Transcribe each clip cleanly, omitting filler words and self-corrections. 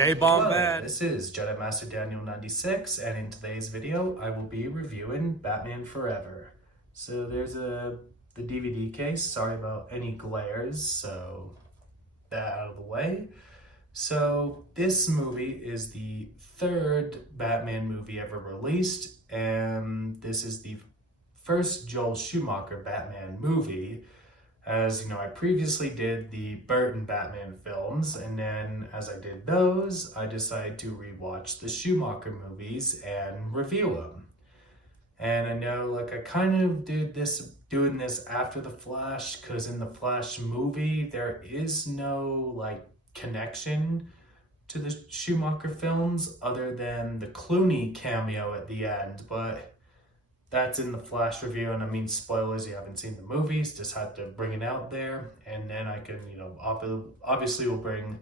K-Bomb Hello, bad. this is Jedi Master Daniel 96, and in today's video, I will be reviewing Batman Forever. So there's the DVD case. Sorry about any glares, so that out of the way. So this movie is the third Batman movie ever released, and this is the first Joel Schumacher Batman movie. As you know, I previously did the Burton Batman films, and then as I did those, I decided to rewatch the Schumacher movies and review them. And I know, like, I kind of doing this after the Flash, because in the Flash movie, there is no, like, connection to the Schumacher films other than the Clooney cameo at the end, but that's in the Flash review, and I mean, spoilers, you haven't seen the movies, just had to bring it out there, and then I can, obviously we'll bring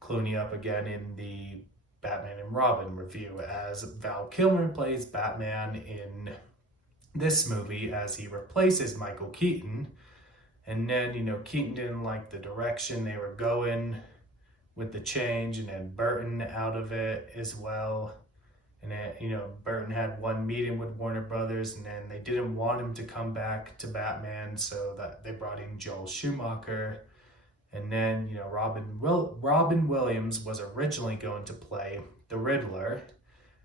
Clooney up again in the Batman and Robin review, as Val Kilmer plays Batman in this movie as he replaces Michael Keaton, and then, Keaton didn't like the direction they were going with the change, and then Burton out of it as well. And Burton had one meeting with Warner Brothers, and then they didn't want him to come back to Batman, so that they brought in Joel Schumacher. And then, Robin Williams was originally going to play the Riddler,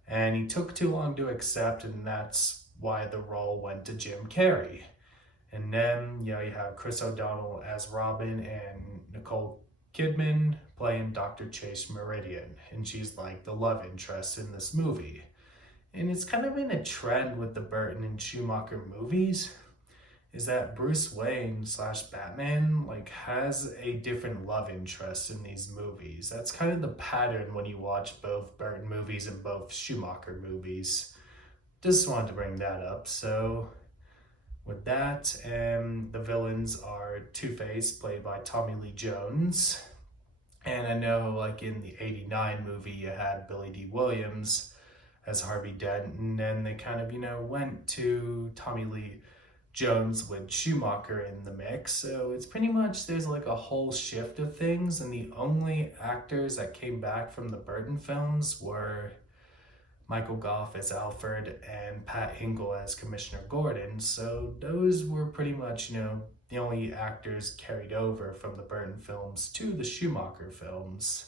and he took too long to accept, and that's why the role went to Jim Carrey. And then, you have Chris O'Donnell as Robin and Nicole Kidman playing Dr. Chase Meridian, and she's like the love interest in this movie. And it's kind of been a trend with the Burton and Schumacher movies, is that Bruce Wayne / Batman like has a different love interest in these movies. That's kind of the pattern when you watch both Burton movies and both Schumacher movies. Just wanted to bring that up. So with that, the villains are Two-Face, played by Tommy Lee Jones. And I know, like, in the 89 movie, you had Billy D. Williams as Harvey Dent, and then they kind of, went to Tommy Lee Jones with Schumacher in the mix. So it's pretty much, there's like a whole shift of things, and the only actors that came back from the Burton films were Michael Goff as Alfred and Pat Hingle as Commissioner Gordon. So those were pretty much, the only actors carried over from the Burton films to the Schumacher films.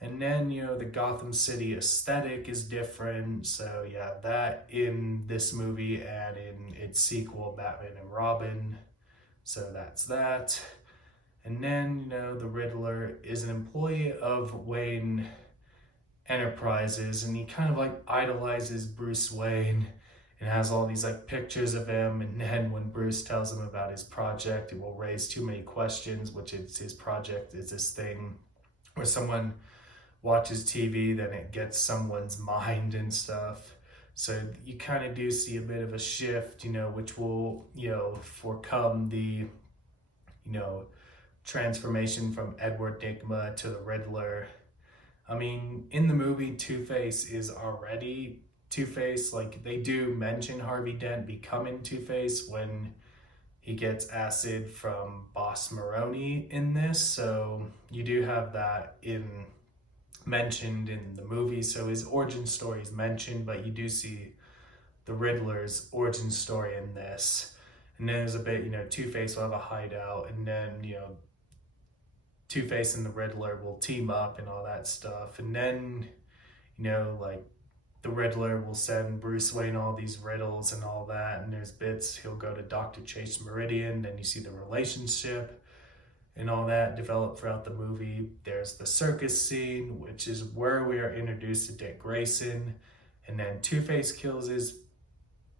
And then, the Gotham City aesthetic is different. So yeah, that in this movie and in its sequel, Batman and Robin. So that's that. And then, the Riddler is an employee of Wayne Enterprises, and he kind of like idolizes Bruce Wayne and has all these like pictures of him, and then when Bruce tells him about his project, it will raise too many questions, which is his project is this thing where someone watches TV, then it gets someone's mind and stuff. So you kind of do see a bit of a shift, which will, forecome the, transformation from Edward Nygma to the Riddler. I mean, in the movie, Two-Face is already Two-Face. Like, they do mention Harvey Dent becoming Two-Face when he gets acid from Boss Maroni in this. So you do have that mentioned in the movie. So his origin story is mentioned, but you do see the Riddler's origin story in this. And then there's a bit, Two-Face will have a hideout, and then, Two-Face and the Riddler will team up and all that stuff. And then, like, the Riddler will send Bruce Wayne all these riddles and all that. And there's bits, he'll go to Dr. Chase Meridian. Then you see the relationship and all that develop throughout the movie. There's the circus scene, which is where we are introduced to Dick Grayson. And then Two-Face kills his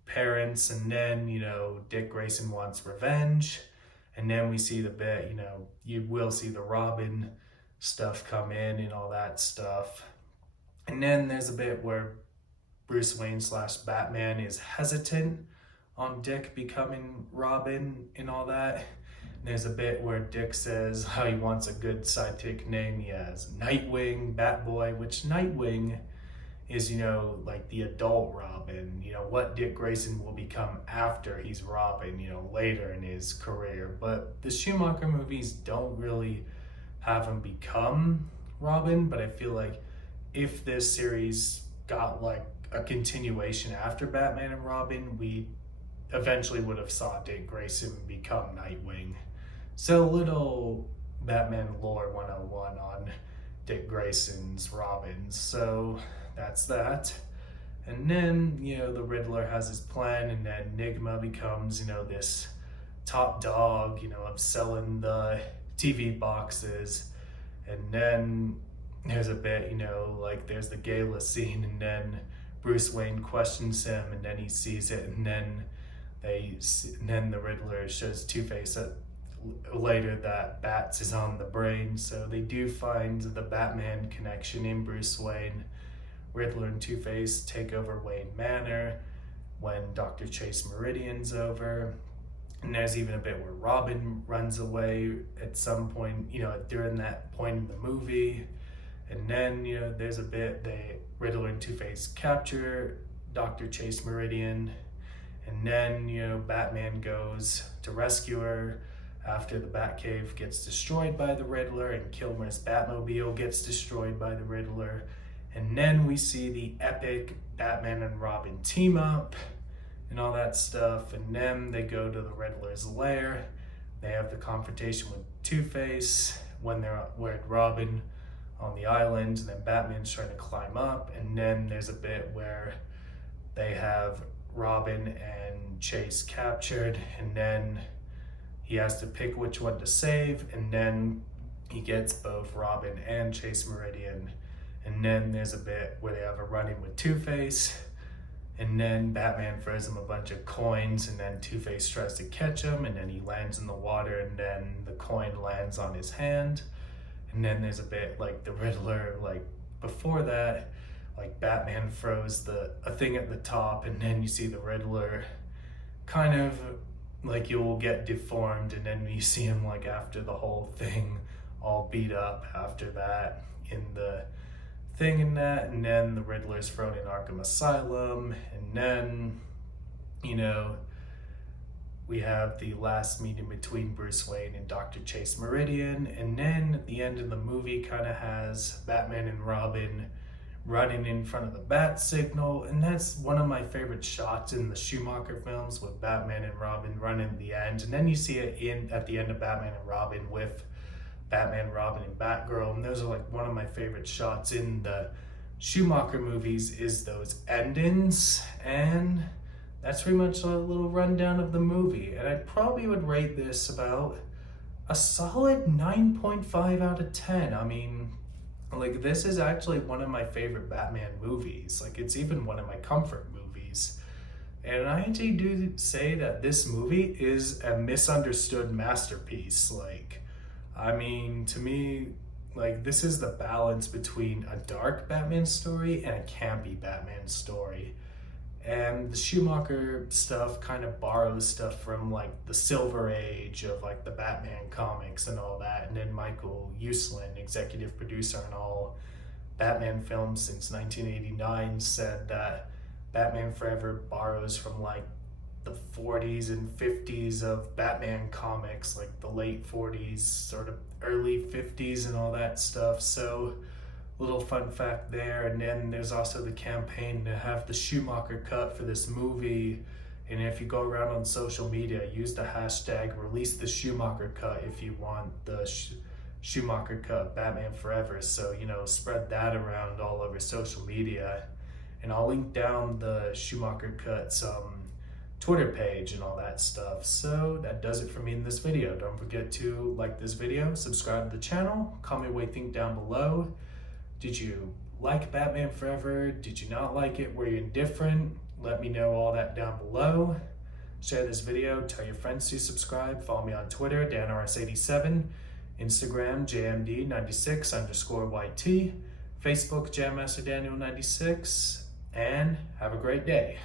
parents. And then, Dick Grayson wants revenge. And then we see the bit, you will see the Robin stuff come in and all that stuff. And then there's a bit where Bruce Wayne / Batman is hesitant on Dick becoming Robin and all that. And there's a bit where Dick says how he wants a good sidekick name. He has Nightwing, Batboy, which Nightwing is, like the adult Robin, what Dick Grayson will become after he's Robin, later in his career. But the Schumacher movies don't really have him become Robin, but I feel like if this series got like a continuation after Batman and Robin, we eventually would have saw Dick Grayson become Nightwing. So little Batman lore 101 on Dick Grayson's Robin. So that's that. And then, the Riddler has his plan, and then Enigma becomes, this top dog, of selling the TV boxes. And then there's a bit, like there's the gala scene, and then Bruce Wayne questions him, and then he sees it, and then the Riddler shows Two-Face later that Bats is on the brain. So they do find the Batman connection in Bruce Wayne. Riddler and Two-Face take over Wayne Manor when Dr. Chase Meridian's over. And there's even a bit where Robin runs away at some point, during that point in the movie. And then, there's a bit Riddler and Two-Face capture Dr. Chase Meridian. And then, Batman goes to rescue her after the Batcave gets destroyed by the Riddler and Kilmer's Batmobile gets destroyed by the Riddler. And then we see the epic Batman and Robin team up and all that stuff. And then they go to the Riddler's lair. They have the confrontation with Two-Face when they're with Robin on the island. And then Batman's trying to climb up. And then there's a bit where they have Robin and Chase captured. And then he has to pick which one to save. And then he gets both Robin and Chase Meridian. And then there's a bit where they have a run-in with Two-Face, and then Batman throws him a bunch of coins, and then Two-Face tries to catch him, and then he lands in the water, and then the coin lands on his hand. And then there's a bit like the Riddler, like before that, like Batman throws a thing at the top, and then you see the Riddler kind of like you will get deformed, and then you see him like after the whole thing all beat up after that in the thing in that. And then the Riddler's thrown in Arkham Asylum, and then we have the last meeting between Bruce Wayne and Dr. Chase Meridian. And then at the end of the movie kind of has Batman and Robin running in front of the bat signal, and that's one of my favorite shots in the Schumacher films, with Batman and Robin running at the end. And then you see it at the end of Batman and Robin with Batman, Robin, and Batgirl, and those are like one of my favorite shots in the Schumacher movies, is those endings. And that's pretty much a little rundown of the movie, and I probably would rate this about a solid 9.5 out of 10. I mean, like, this is actually one of my favorite Batman movies. Like, it's even one of my comfort movies. And I actually do say that this movie is a misunderstood masterpiece. Like, I mean, to me, like, this is the balance between a dark Batman story and a campy Batman story. And the Schumacher stuff kind of borrows stuff from like the Silver Age of like the Batman comics and all that. And then Michael Uslan, executive producer on all Batman films since 1989, said that Batman Forever borrows from like the 40s and 50s of Batman comics, like the late 40s, sort of early 50s and all that stuff. So little fun fact there. And then there's also the campaign to have the Schumacher cut for this movie. And if you go around on social media, use the hashtag release the Schumacher cut if you want the Schumacher cut Batman Forever. So, spread that around all over social media. And I'll link down the Schumacher cut's Twitter page and all that stuff. So that does it for me in this video. Don't forget to like this video, subscribe to the channel, comment what you think down below. Did you like Batman Forever? Did you not like it? Were you indifferent? Let me know all that down below. Share this video, tell your friends to subscribe, follow me on Twitter, DanRS87, Instagram, JMD96_YT, Facebook, JamMasterDaniel96, and have a great day.